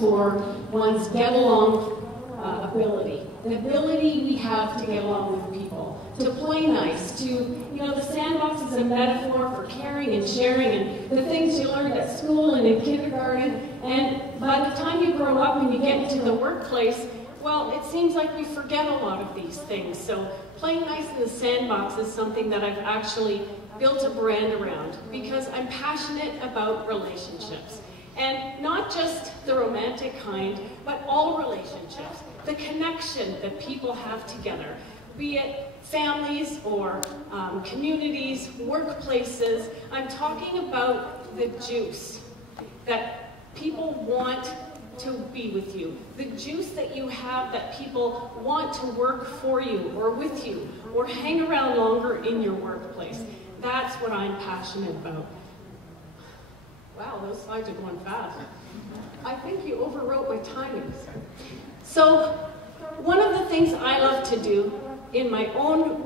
for one's get-along ability. The ability we have to get along with people, to play nice, to, you know, the sandbox is a metaphor for caring and sharing and the things you learned at school and in kindergarten. And by the time you grow up and you get into the workplace, well, it seems like we forget a lot of these things. So playing nice in the sandbox is something that I've actually built a brand around because I'm passionate about relationships. And not just the romantic kind, but all relationships. The connection that people have together, be it families or communities, workplaces. I'm talking about the juice that people want to be with you. The juice that you have that people want to work for you or with you or hang around longer in your workplace. That's what I'm passionate about. Wow, those slides are going fast. I think you overwrote my timings. So one of the things I love to do in my own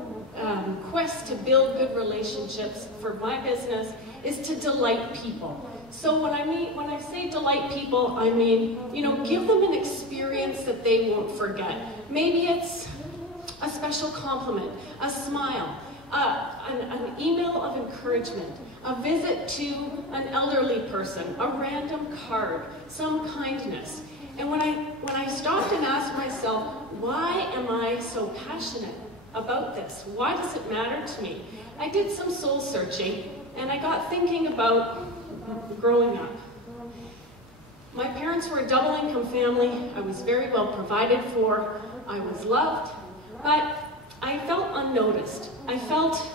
quest to build good relationships for my business is to delight people. So when I say delight people, I mean, you know, give them an experience that they won't forget. Maybe it's a special compliment, a smile, an email of encouragement, a visit to an elderly person, a random card, some kindness. And when I stopped and asked myself, why am I so passionate about this? Why does it matter to me? I did some soul searching, and I got thinking about growing up. My parents were a double-income family. I was very well provided for. I was loved, but I felt unnoticed. I felt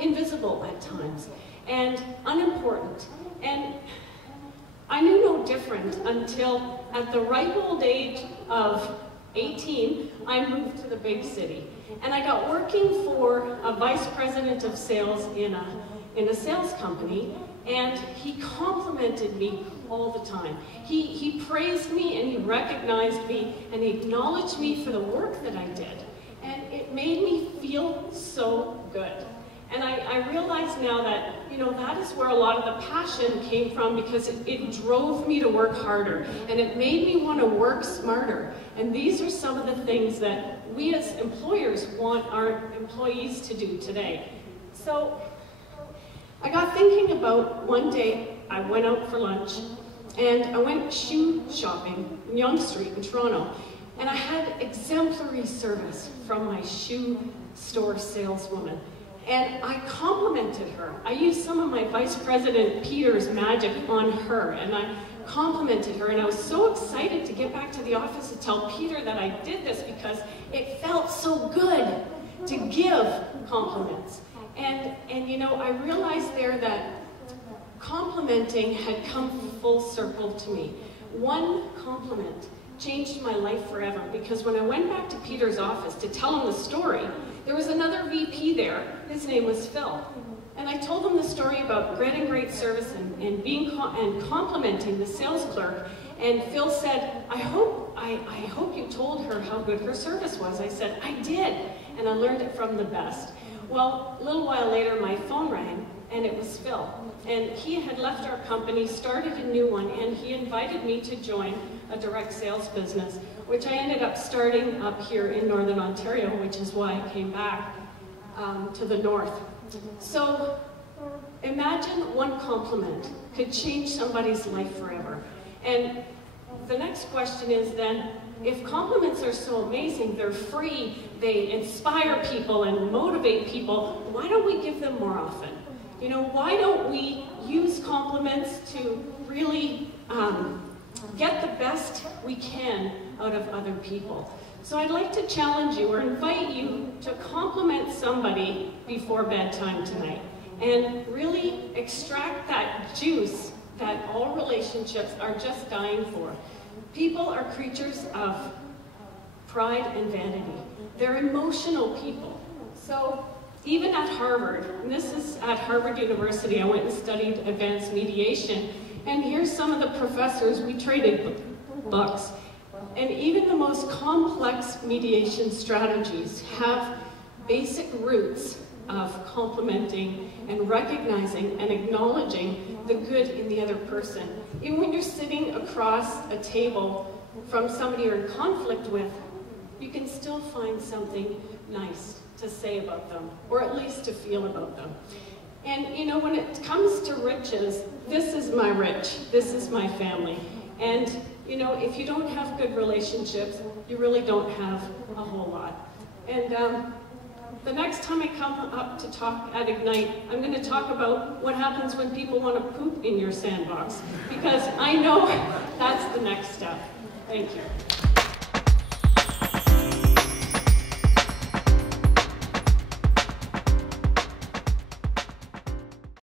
invisible at times and unimportant. And I knew no different until at the ripe old age of 18, I moved to the big city. And I got working for a vice president of sales in a sales company, and he complimented me all the time. He praised me and he recognized me and he acknowledged me for the work that I did. And it made me feel so good. And I realize now that, you know, that is where a lot of the passion came from because it drove me to work harder and it made me want to work smarter. And these are some of the things that we as employers want our employees to do today. So I got thinking about one day I went out for lunch and I went shoe shopping in Yonge Street in Toronto. And I had exemplary service from my shoe store saleswoman. And I complimented her. I used some of my Vice President Peter's magic on her, and I complimented her, and I was so excited to get back to the office to tell Peter that I did this because it felt so good to give compliments. And you know, I realized there that complimenting had come full circle to me. One compliment changed my life forever because when I went back to Peter's office to tell him the story, there was another VP there. His name was Phil. And I told him the story about getting great service and complimenting the sales clerk. And Phil said, I hope you told her how good her service was. I said, I did. And I learned it from the best. Well, a little while later, my phone rang, and it was Phil. And he had left our company, started a new one, and he invited me to join a direct sales business, which I ended up starting up here in Northern Ontario, which is why I came back to the north. So imagine one compliment could change somebody's life forever. And the next question is then, if compliments are so amazing, they're free, they inspire people and motivate people, why don't we give them more often? You know, why don't we use compliments to really get the best we can out of other people? So I'd like to challenge you or invite you to compliment somebody before bedtime tonight and really extract that juice that all relationships are just dying for. People are creatures of pride and vanity. They're emotional people. So even at Harvard, and this is at Harvard University, I went and studied advanced mediation, and here's some of the professors, we traded books. And even the most complex mediation strategies have basic roots of complimenting and recognizing and acknowledging the good in the other person. Even when you're sitting across a table from somebody you're in conflict with, you can still find something nice to say about them, or at least to feel about them. And you know, when it comes to riches, this is my rich, this is my family. And you know, if you don't have good relationships, you really don't have a whole lot. And the next time I come up to talk at Ignite, I'm going to talk about what happens when people want to poop in your sandbox, because I know that's the next step. Thank you.